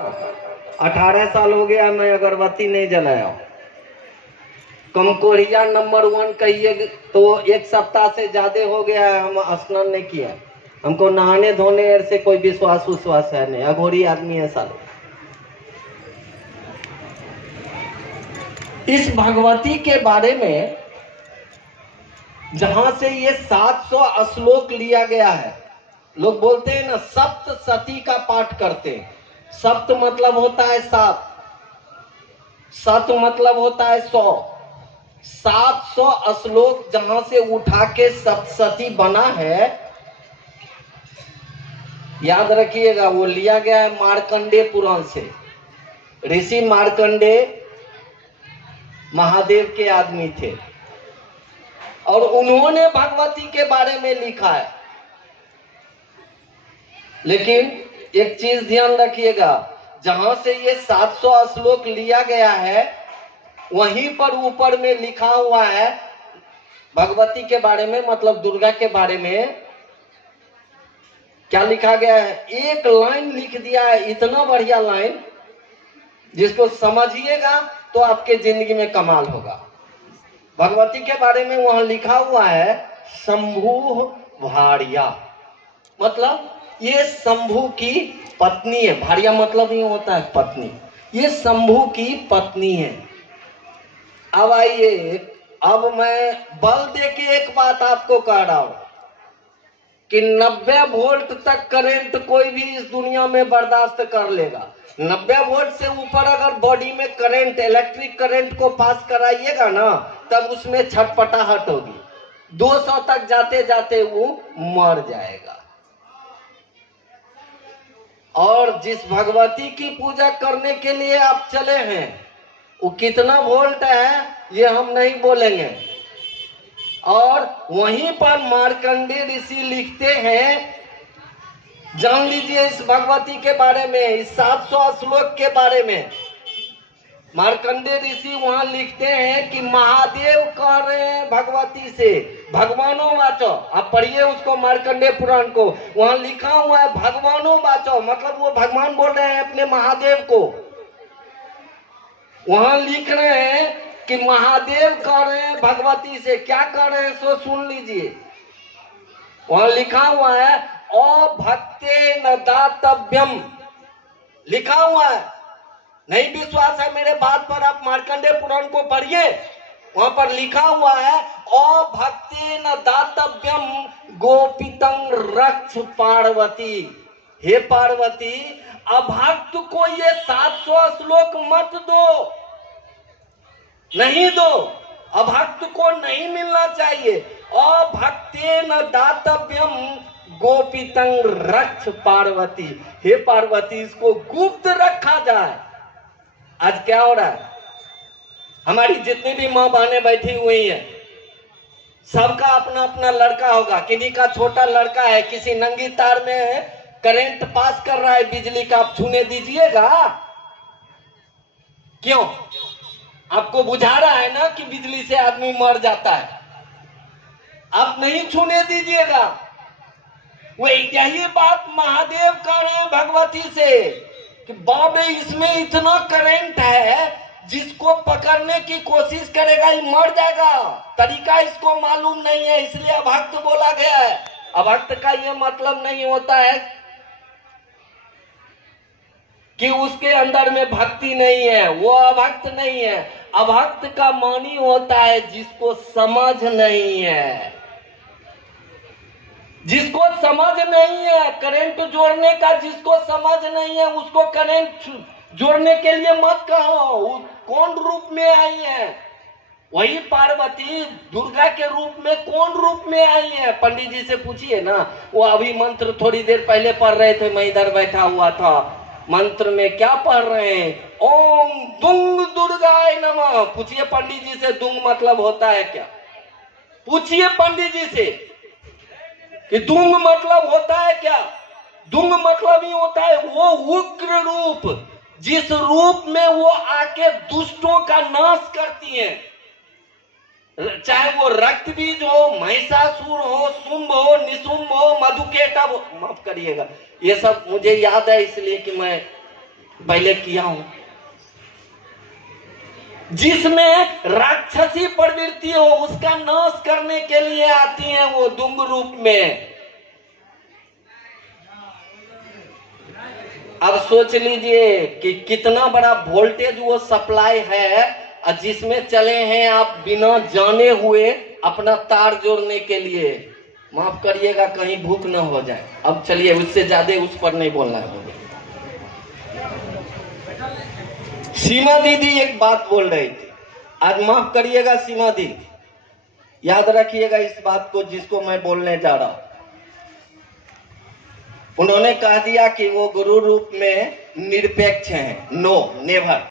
18 साल हो गया मैं अगरबत्ती नहीं जलाया। कमकोरिया नंबर 1 कहिए तो एक सप्ताह से ज्यादा हो गया है हम स्नान नहीं किया। हमको नहाने धोने से कोई विश्वास है नहीं, अघोरी आदमी है साल। इस भगवती के बारे में जहां से ये 700 श्लोक लिया गया है, लोग बोलते हैं ना सप्तशती का पाठ करते हैं। सप्त मतलब होता है 7, सत मतलब होता है 100। 700 श्लोक जहां से उठा के सप्तशती बना है, याद रखिएगा वो लिया गया है मार्कंडे पुराण से। ऋषि मार्कंडे महादेव के आदमी थे और उन्होंने भगवती के बारे में लिखा है। लेकिन एक चीज ध्यान रखिएगा, जहां से ये 700 श्लोक लिया गया है वहीं पर ऊपर में लिखा हुआ है भगवती के बारे में, मतलब दुर्गा के बारे में क्या लिखा गया है। एक लाइन लिख दिया है, इतना बढ़िया लाइन जिसको समझिएगा तो आपके जिंदगी में कमाल होगा। भगवती के बारे में वहां लिखा हुआ है शंभु भार्या, मतलब ये शंभु की पत्नी है। भार्या मतलब ही होता है पत्नी, ये शंभु की पत्नी है। अब आइए, अब मैं बल दे के एक बात आपको कह रहा हूं कि 90 वोल्ट तक करंट कोई भी इस दुनिया में बर्दाश्त कर लेगा। 90 वोल्ट से ऊपर अगर बॉडी में करंट, इलेक्ट्रिक करंट को पास कराइएगा ना, तब उसमें छटपटाहट होगी। 200 तक जाते जाते वो मर जाएगा। और जिस भगवती की पूजा करने के लिए आप चले हैं वो कितना वोल्ट है ये हम नहीं बोलेंगे। और वहीं पर मार्कंडे ऋषि लिखते हैं, जान लीजिए इस भगवती के बारे में, इस 700 श्लोक के बारे में। मार्कंडे ऋषि वहां लिखते हैं कि महादेव कह रहे हैं भगवती से, भगवानों वाचो। आप पढ़िए उसको, मार्कंडे पुराण को, वहां लिखा हुआ है भगवानों वाचो, मतलब वो भगवान बोल रहे हैं अपने महादेव को। वहां लिख रहे हैं कि महादेव कह रहे हैं भगवती से, क्या कह रहे हैं सो सुन लीजिए। वहां लिखा हुआ है अभक्ते न दातव्यम, लिखा हुआ है। नहीं विश्वास है मेरे बात पर, आप मार्कंडे पुराण को पढ़िए, वहां पर लिखा हुआ है अभक्ते न दातव्यम गोपितं रक्ष पार्वती। हे पार्वती, अभक्त को ये 700 श्लोक मत दो, नहीं दो, अभक्त को नहीं मिलना चाहिए। अभक्ते न दातव्यम गोपितं रक्ष पार्वती। हे पार्वती, इसको गुप्त रखा जाए। आज क्या हो रहा है, हमारी जितनी भी माँ बहनें बैठी हुई हैं, सबका अपना अपना लड़का होगा। किन्हीं का छोटा लड़का है, किसी नंगी तार में करंट पास कर रहा है बिजली का, आप छूने दीजिएगा? क्यों? आपको बुझा रहा है ना कि बिजली से आदमी मर जाता है, आप नहीं छूने दीजिएगा। वही यही बात महादेव कह रहे हैं भगवती से कि बाबे इसमें इतना करंट है, जिसको पकड़ने की कोशिश करेगा ये मर जाएगा। तरीका इसको मालूम नहीं है, इसलिए अभक्त बोला गया है। अभक्त का ये मतलब नहीं होता है कि उसके अंदर में भक्ति नहीं है, वो अभक्त नहीं है। अभक्त का मानी होता है जिसको समझ नहीं है, जिसको समझ नहीं है करंट जोड़ने का, जिसको समझ नहीं है उसको करंट जोड़ने के लिए मत कहो। कौन रूप में आई है? वही पार्वती दुर्गा के रूप में कौन रूप में आई है? पंडित जी से पूछिए ना, वो अभी मंत्र थोड़ी देर पहले पढ़ रहे थे, मैं इधर बैठा हुआ था। मंत्र में क्या पढ़ रहे हैं? ओम दुंग दुर्गाय नमः। पूछिए पंडित जी से दुंग मतलब होता है क्या? पूछिए पंडित जी से कि दुंग मतलब होता है क्या? दुंग मतलब ही होता है वो उग्र रूप, जिस रूप में वो आके दुष्टों का नाश करती हैं। चाहे वो रक्त बीज हो, महिषासुर हो, शुंभ हो, निशुंभ हो, मधुकेटव हो, माफ करिएगा ये सब मुझे याद है इसलिए कि मैं पहले किया हूं। जिसमें राक्षसी प्रवृत्ति हो उसका नाश करने के लिए आती हैं वो दुंग रूप में। अब सोच लीजिए कि कितना बड़ा वोल्टेज वो सप्लाई है, जिसमें चले हैं आप बिना जाने हुए अपना तार जोड़ने के लिए। माफ करिएगा कहीं भूख न हो जाए। अब चलिए उससे ज्यादा उस पर नहीं बोलना है। सीमा दीदी एक बात बोल रही थी, आज माफ करिएगा सीमा दीदी, याद रखिएगा इस बात को जिसको मैं बोलने जा रहा हूं। उन्होंने कह दिया कि वो गुरु रूप में निरपेक्ष हैं। No, never.